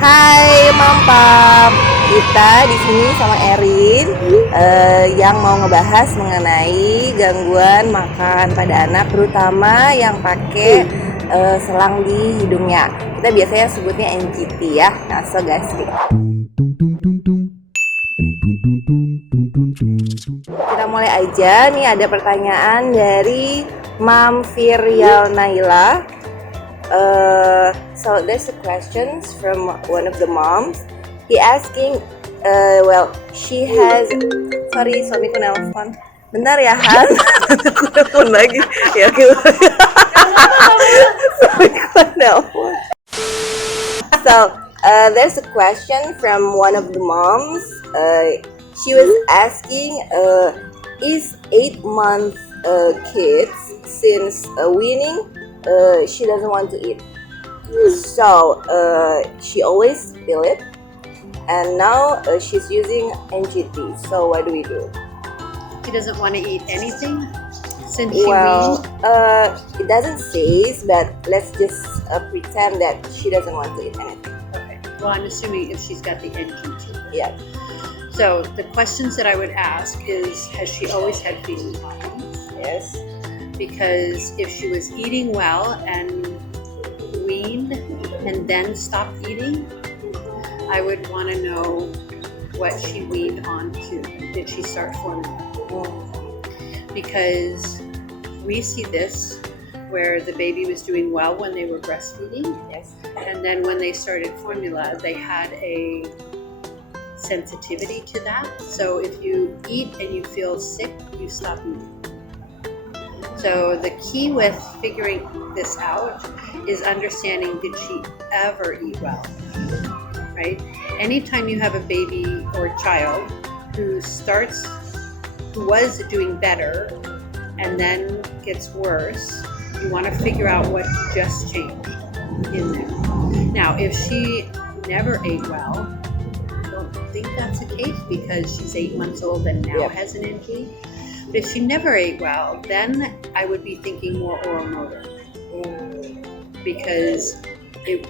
Hai Mampam, kita di sini sama Erin yang mau ngebahas mengenai gangguan makan pada anak, terutama yang pakai selang di hidungnya. Kita biasanya sebutnya NGT ya, nasogastric. Kita mulai aja nih, ada pertanyaan dari Mam Virial Naila. So there's a questions from one of the moms. He asking, she has, sorry suamiku nelpon. Bentar ya Han, aku nelpon lagi. Ya oke. Suamiku nelpon. So there's a question from one of the moms. She was asking, is 8-month kids since weaning? She doesn't want to eat, so she always feel it, and now she's using NGT. So what do we do? She doesn't want to eat anything since she Well, weaned? it doesn't say, but let's just pretend that she doesn't want to eat anything. Okay. Well, I'm assuming if she's got the NGT. Yeah. So the questions that I would ask is, has she always had feeding problems? Yes. Because if she was eating well and weaned and then stopped eating, I would want to know what she weaned on to. Did she start formula? Because we see this where the baby was doing well when they were breastfeeding, Yes. and then when they started formula, they had a sensitivity to that. So if you eat and you feel sick, you stop eating. So the key with figuring this out is understanding, did she ever eat well, right? Anytime you have a baby or child who was doing better and then gets worse, you want to figure out what just changed in there. Now, if she never ate well, I don't think that's the case because she's 8 months old and now has an NG. But if she never ate well, then I would be thinking more oral motor. Because the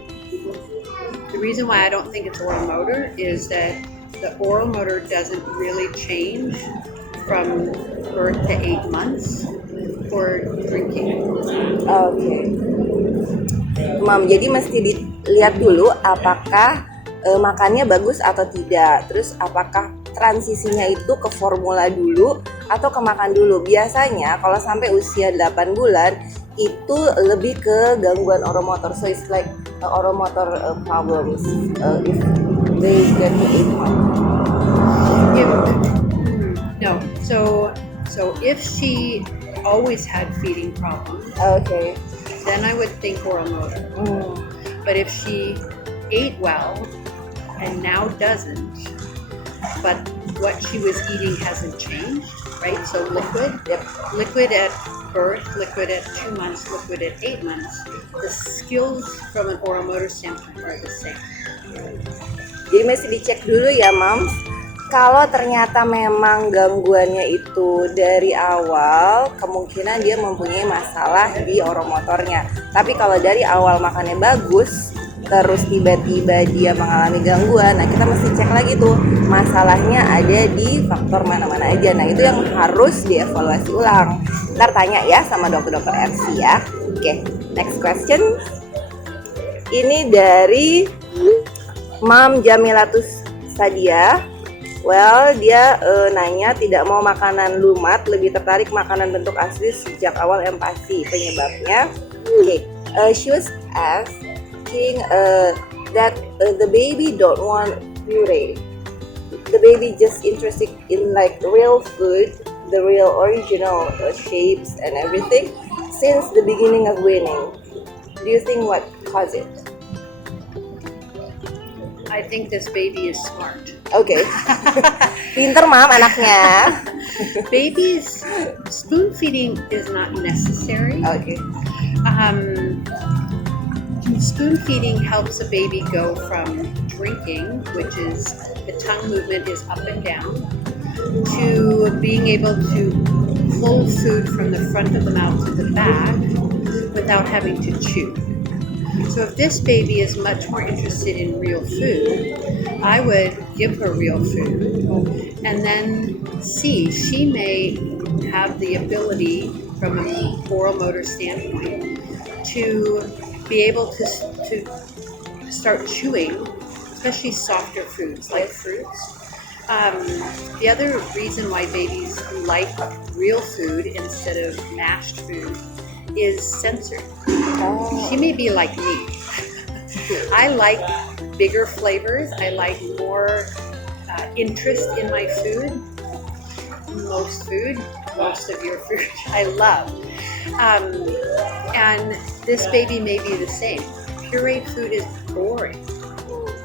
reason why I don't think it's oral motor is that the oral motor doesn't really change from birth to 8 months for drinking. Okay. Mam, jadi mesti dilihat dulu apakah makannya bagus atau tidak. Terus apakah transisinya itu ke formula dulu atau ke makan dulu. Biasanya kalau sampai usia 8 bulan itu lebih ke gangguan oromotor. So it's like oromotor problems if they get to 8 months. No. So if she always had feeding problems, Okay. then I would think oral motor. But if she ate well and now doesn't, but what she was eating hasn't changed, right? So liquid at birth, liquid at 2 months, liquid at 8 months. The skills from an oral motor standpoint are the same. Jadi mesti dicek dulu ya, Mams. Kalau ternyata memang gangguannya itu dari awal, kemungkinan dia mempunyai masalah di oromotornya. Tapi kalau dari awal makannya bagus, terus tiba-tiba dia mengalami gangguan, nah kita mesti cek lagi tuh masalahnya ada di faktor mana-mana aja. Nah itu yang harus dievaluasi ulang. Ntar tanya ya sama dokter-dokter RC ya. Oke, next question. Ini dari Mam Jamilatus Sadia. Well, dia nanya tidak mau makanan lumat, lebih tertarik makanan bentuk asli sejak awal empati. Penyebabnya, she was asking that the baby don't want puree. The baby just interested in like real food, the real original shapes and everything since the beginning of weaning. Do you think what caused it? I think this baby is smart. Okay. Pinter Mam anaknya. Babies, spoon feeding is not necessary. Okay. Spoon feeding helps a baby go from drinking, which is the tongue movement is up and down, to being able to pull food from the front of the mouth to the back without having to chew. So if this baby is much more interested in real food, I would give her real food and then see. She may have the ability from an oral motor standpoint to be able to start chewing, especially softer foods like fruits. The other reason why babies like real food instead of mashed food is sensory. She may be like me. I like bigger flavors. I like more interest in my food. Most of your food, I love. And this baby may be the same. Pureed food is boring.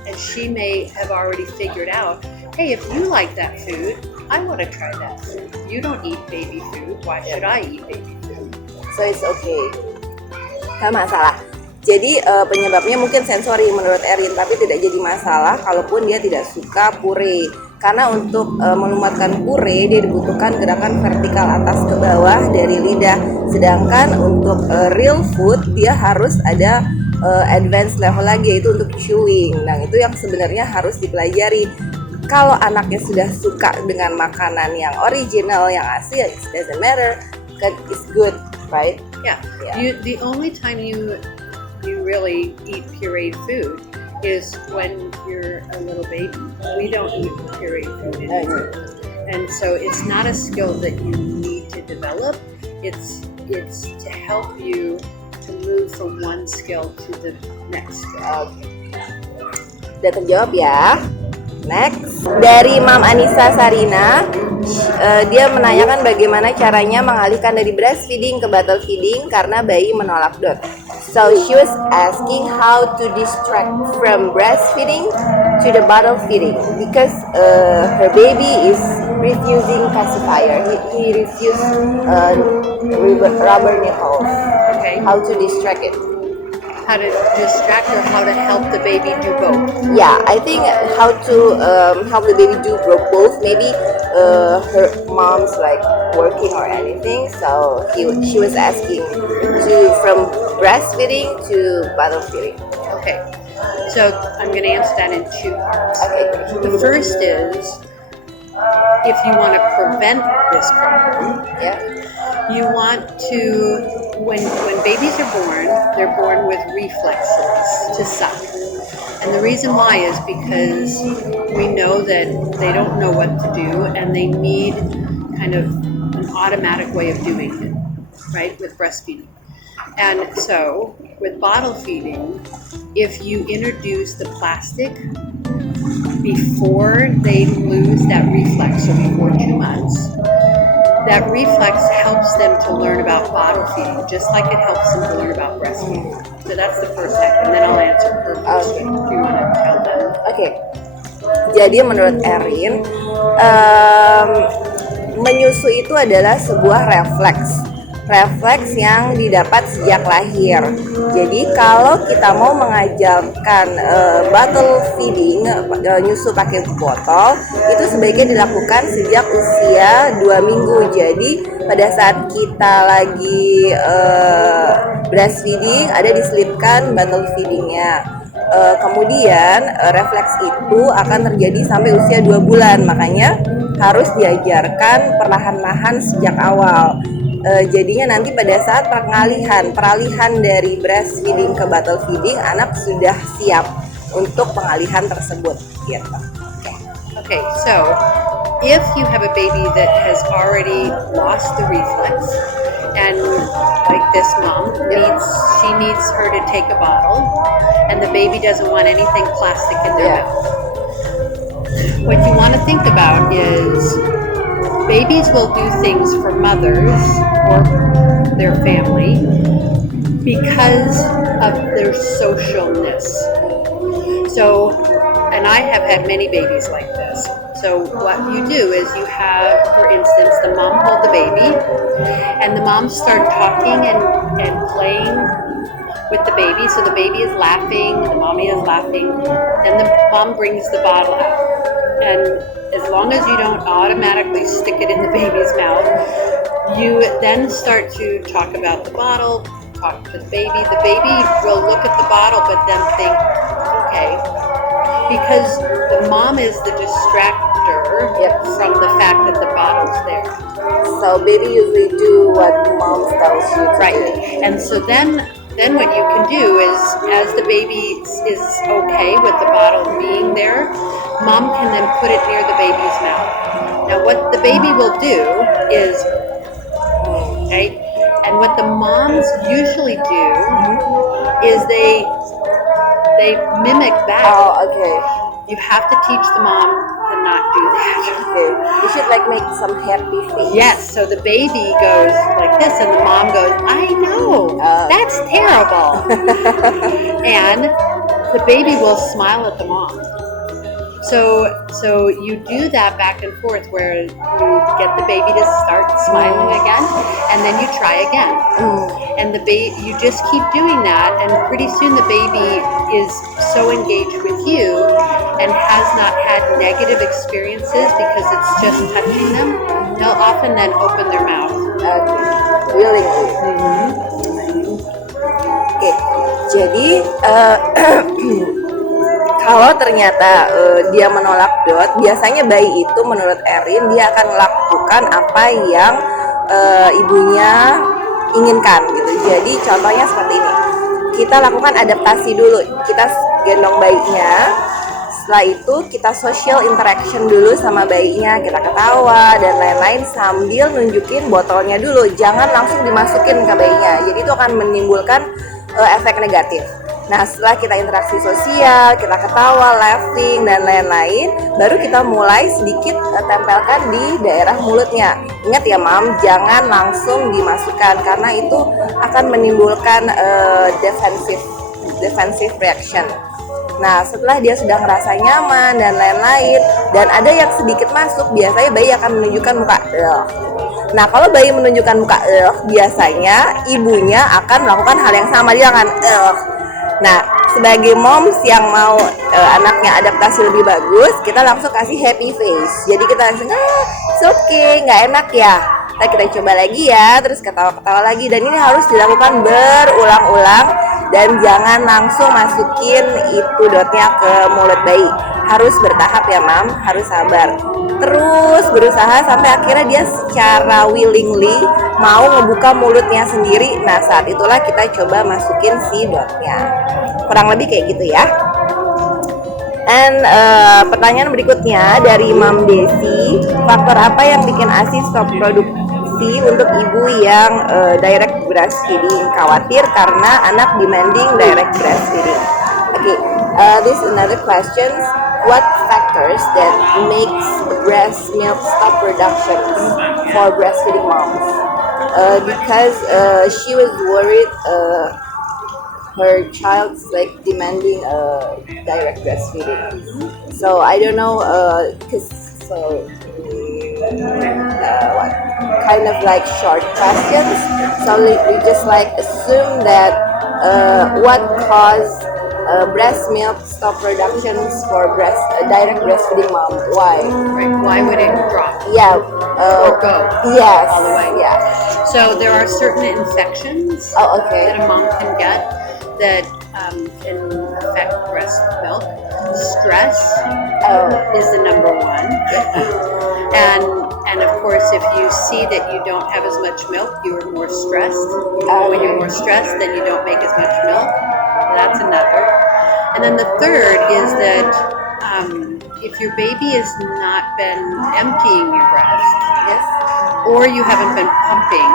And she may have already figured out, hey, if you like that food, I want to try that food. You don't eat baby food. Why should I eat baby food? So it's okay. Gak masalah. Jadi penyebabnya mungkin sensori menurut Erin, tapi tidak jadi masalah kalaupun dia tidak suka puree. Karena untuk melumatkan puree dia dibutuhkan gerakan vertikal atas ke bawah dari lidah. Sedangkan untuk real food dia harus ada advanced level lagi, yaitu untuk chewing. Nah itu yang sebenarnya harus dipelajari. Kalau anaknya sudah suka dengan makanan yang original, yang asli, it doesn't matter, it's good, right? Yeah. The only time you really eat pureed food is when you're a little baby. We don't eat pureed food anymore. And so it's not a skill that you need to develop. It's to help you to move from one skill to the next skill. Udah terjawab ya. Next, dari Mam Anissa Sarina, dia menanyakan bagaimana caranya mengalihkan dari breastfeeding ke bottle feeding karena bayi menolak DOT. So she was asking how to distract from breastfeeding to the bottle feeding because her baby is refusing pacifier. He refused rubber nipples. Okay. How to distract it? How to distract or how to help the baby do both? Yeah, I think how to help the baby do both. Maybe her mom's like working or anything, so she was asking from breastfeeding to bottle feeding. Okay, so I'm going to answer that in two parts. Okay. The first is if you want to prevent this problem, Yeah. you want to, when babies are born, they're born with reflexes to suck. And the reason why is because we know that they don't know what to do and they need kind of an automatic way of doing it, right, with breastfeeding. And so with bottle feeding, if you introduce the plastic before they lose that reflex, so before 2 months, that reflex helps them to learn about bottle feeding, just like it helps them to learn about breastfeeding. So that's the first step, and then I'll answer her question if you want to tell them. Oke. Jadi menurut Erin, menyusui itu adalah sebuah refleks yang didapat sejak lahir. Jadi kalau kita mau mengajarkan bottle feeding, nyusu pakai botol, itu sebaiknya dilakukan sejak usia 2 minggu. Jadi pada saat kita lagi breastfeeding, ada diselipkan bottle feedingnya. Kemudian refleks itu akan terjadi sampai usia 2 bulan. Makanya harus diajarkan perlahan-lahan sejak awal. Jadinya nanti pada saat peralihan dari breastfeeding ke bottle feeding, anak sudah siap untuk pengalihan tersebut gitu. Okay, so if you have a baby that has already lost the reflex, and like this mom needs her to take a bottle, and the baby doesn't want anything plastic in their mouth. What you want to think about is babies will do things for mothers or their family because of their socialness. So, and I have had many babies like this. So what you do is you have, for instance, the mom hold the baby and the mom start talking and playing with the baby. So the baby is laughing, the mommy is laughing, and the mom brings the bottle out. And as long as you don't automatically stick it in the baby's mouth, you then start to talk about the bottle, talk to the baby. The baby will look at the bottle, but then think, okay, because the mom is the distractor from the fact that the bottle's there. So baby usually do what mom tells you to Right. do. And so then what you can do is, as the baby is okay with the bottle being there, mom can then put it near the baby's mouth. Now what the baby will do is, right, and what the moms usually do is they mimic back. Oh, okay. You have to teach the mom to not do that. Okay. You should like make some happy face. Yes, so the baby goes like this, and the mom goes, I know, that's terrible. And the baby will smile at the mom. So you do that back and forth where you get the baby to start smiling again, and then you try again. And you just keep doing that, and pretty soon the baby is so engaged with you and has not had negative experiences because it's just touching them. They'll often then open their mouth. Okay. Willingly. Oke. Jadi kalau ternyata dia menolak dot, biasanya bayi itu menurut Erin dia akan melakukan apa yang ibunya inginkan gitu. Jadi contohnya seperti ini. Kita lakukan adaptasi dulu. Kita gendong bayinya. Setelah itu kita social interaction dulu sama bayinya, kita ketawa dan lain-lain sambil nunjukin botolnya dulu. Jangan langsung dimasukin ke bayinya. Jadi itu akan menimbulkan efek negatif. Nah, setelah kita interaksi sosial, kita ketawa, laughing, dan lain-lain, baru kita mulai sedikit tempelkan di daerah mulutnya. Ingat ya, Mam, jangan langsung dimasukkan karena itu akan menimbulkan defensive reaction. Nah, setelah dia sudah ngerasa nyaman dan lain-lain, dan ada yang sedikit masuk, biasanya bayi akan menunjukkan muka Nah, kalau bayi menunjukkan muka biasanya ibunya akan melakukan hal yang sama, dia akan Nah, sebagai moms yang mau anaknya adaptasi lebih bagus, kita langsung kasih happy face. Jadi kita langsung, it's okay, nggak enak ya. Nah, kita coba lagi ya, terus ketawa-ketawa lagi. Dan ini harus dilakukan berulang-ulang dan jangan langsung masukin itu dotnya ke mulut bayi. Harus bertahap ya, Mam, harus sabar. Terus berusaha sampai akhirnya dia secara willingly mau ngebuka mulutnya sendiri. Nah, saat itulah kita coba masukin si dotnya. Kurang lebih kayak gitu ya. And pertanyaan berikutnya dari Mam Desi, faktor apa yang bikin ASI stop produksi untuk ibu yang direct breastfeeding? Khawatir karena anak demanding direct breastfeeding. Okay, this is another question. What factors that makes breast milk stop production for breastfeeding moms? Because she was worried her child's like demanding direct breastfeeding. So I don't know, what kind of like short questions. So we just like assume that what caused breast milk stop productions for direct breastfeeding mom. Why? Right? Why would it drop? Yeah. Or go? Yes. All the way. Yeah. So there are certain infections Oh, okay. that a mom can get that can affect breast milk. Stress is the number one, and of course, if you see that you don't have as much milk, you are more stressed. When you're more stressed, then you don't make as much milk. That's another. And then the third is that if your baby has not been emptying your breast, Yes. or you haven't been pumping,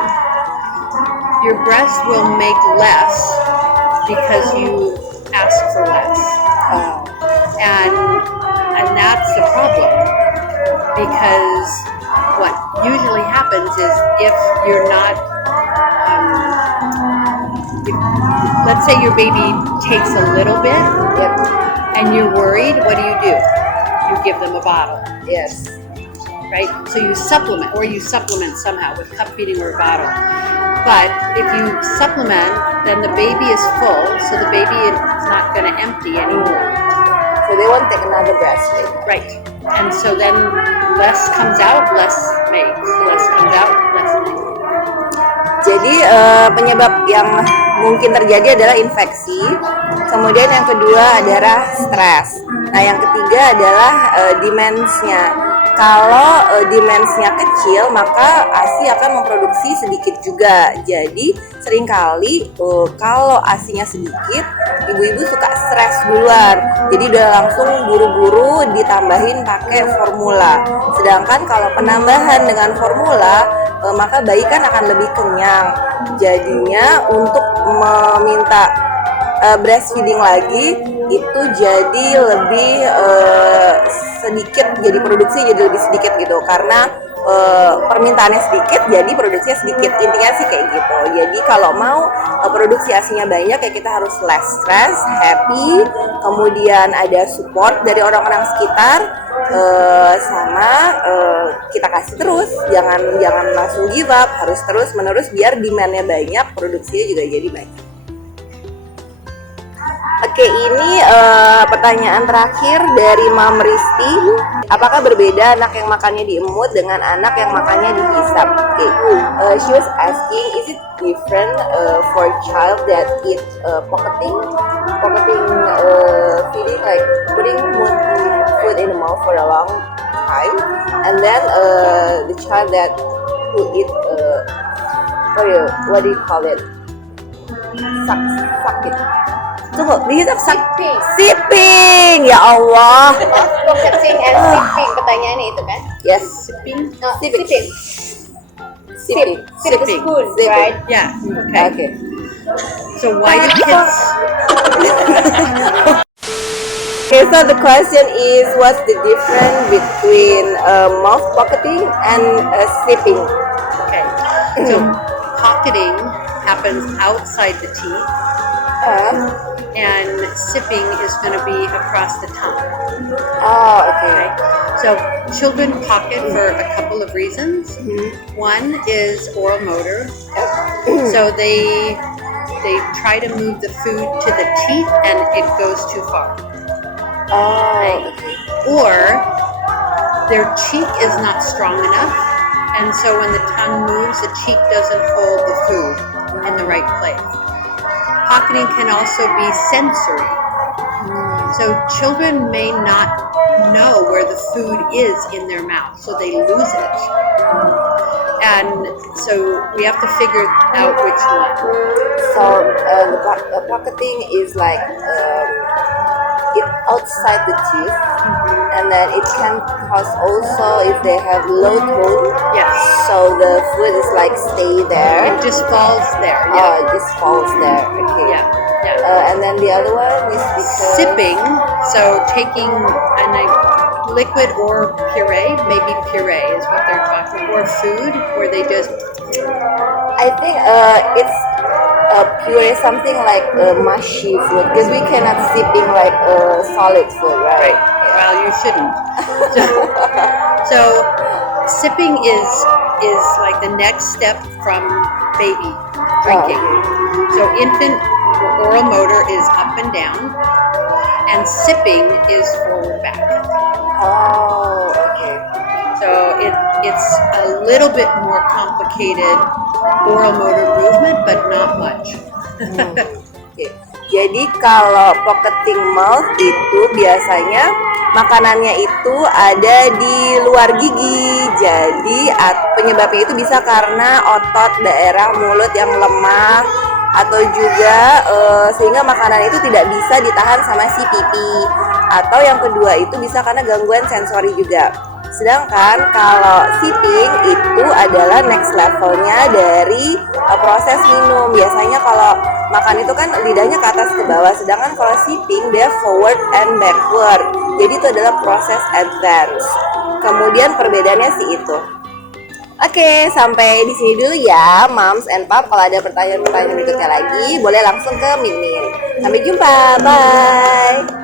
your breast will make less because you ask for less. And that's the problem, because what usually happens is if you're not let's say your baby takes a little bit and you're worried, what do? You give them a bottle. Yes. Right? So you supplement somehow with cup feeding or a bottle. But if you supplement, then the baby is full, so the baby is not going to empty anymore. So they won't take another breastfeed. Right. And so then less comes out, less makes. Less comes out, less makes. Jadi penyebab yang mungkin terjadi adalah infeksi. Kemudian yang kedua adalah stres. Nah, yang ketiga adalah demensnya. Kalau demensnya kecil, maka ASI akan memproduksi sedikit juga. Jadi seringkali kalau ASINya sedikit, ibu-ibu suka stres duluan. Jadi udah langsung buru-buru ditambahin pakai formula. Sedangkan kalau penambahan dengan formula, maka bayi kan akan lebih kenyang. Jadinya untuk meminta breastfeeding lagi itu jadi lebih sedikit, jadi produksi jadi lebih sedikit gitu, karena permintaannya sedikit jadi produksinya sedikit, intinya sih kayak gitu. Jadi kalau mau produksi ASINya banyak ya kita harus less stress, happy, kemudian ada support dari orang-orang sekitar, sama kita kasih terus, jangan langsung give up, harus terus menerus biar demandnya banyak, produksinya juga jadi banyak. Oke, ini pertanyaan terakhir dari Mam Risti. Apakah berbeda anak yang makannya diemut dengan anak yang makannya dihisap? Oke, she was asking, is it different for child that eat pocketing, feeding, like putting food in the mouth for a long time, and then the child that who eat what do you call it? Suck it. Tunggu, dihisap sipping. Ya Allah. Pocketing and sipping, pertanyaannya itu kan? Yes. Sipping? Sipping. Sip the spoon, right? Yeah. Okay. Okay. So why do kids? Okay, so the question is, what's the difference between mouth pocketing and sipping? Okay. So pocketing happens outside the teeth, and sipping is going to be across the tongue. Oh, okay. So children pocket for a couple of reasons. One is oral motor. So they try to move the food to the teeth and it goes too far. Oh, Right. okay. Or their cheek is not strong enough, and so when the tongue moves, the cheek doesn't hold the food in the right place. Pocketing can also be sensory. So children may not know where the food is in their mouth, so they lose it. And so we have to figure out which one. So the pocketing is like it outside the teeth, and then it can cause also if they have low tone. Yes. So the food is like stay there. It just falls there. It just falls there. Okay. Yeah. And then the other one is because Sipping, so taking liquid or puree, maybe puree is what they're talking, or food, where they just, I think it's puree, something like mushy food, because we cannot sipping like solid food, right? well, you shouldn't. So sipping is like the next step from baby drinking. So infant oral motor is up and down, and sipping is forward back. Oh, okay. So it's a little bit more complicated oral motor movement, but not much. Oke. Jadi kalau pocketing mouth itu biasanya makanannya itu ada di luar gigi. Jadi penyebabnya itu bisa karena otot daerah mulut yang lemah, atau juga sehingga makanan itu tidak bisa ditahan sama si pipi. Atau yang kedua itu bisa karena gangguan sensori juga. Sedangkan kalau sipping itu adalah next levelnya dari proses minum. Biasanya kalau makan itu kan lidahnya ke atas ke bawah, sedangkan kalau sipping dia forward and backward. Jadi itu adalah proses advance. Kemudian perbedaannya sih itu. Oke, sampai di sini dulu ya, Moms and Pap. Kalau ada pertanyaan-pertanyaan berikutnya lagi, boleh langsung ke Mimin. Sampai jumpa, bye.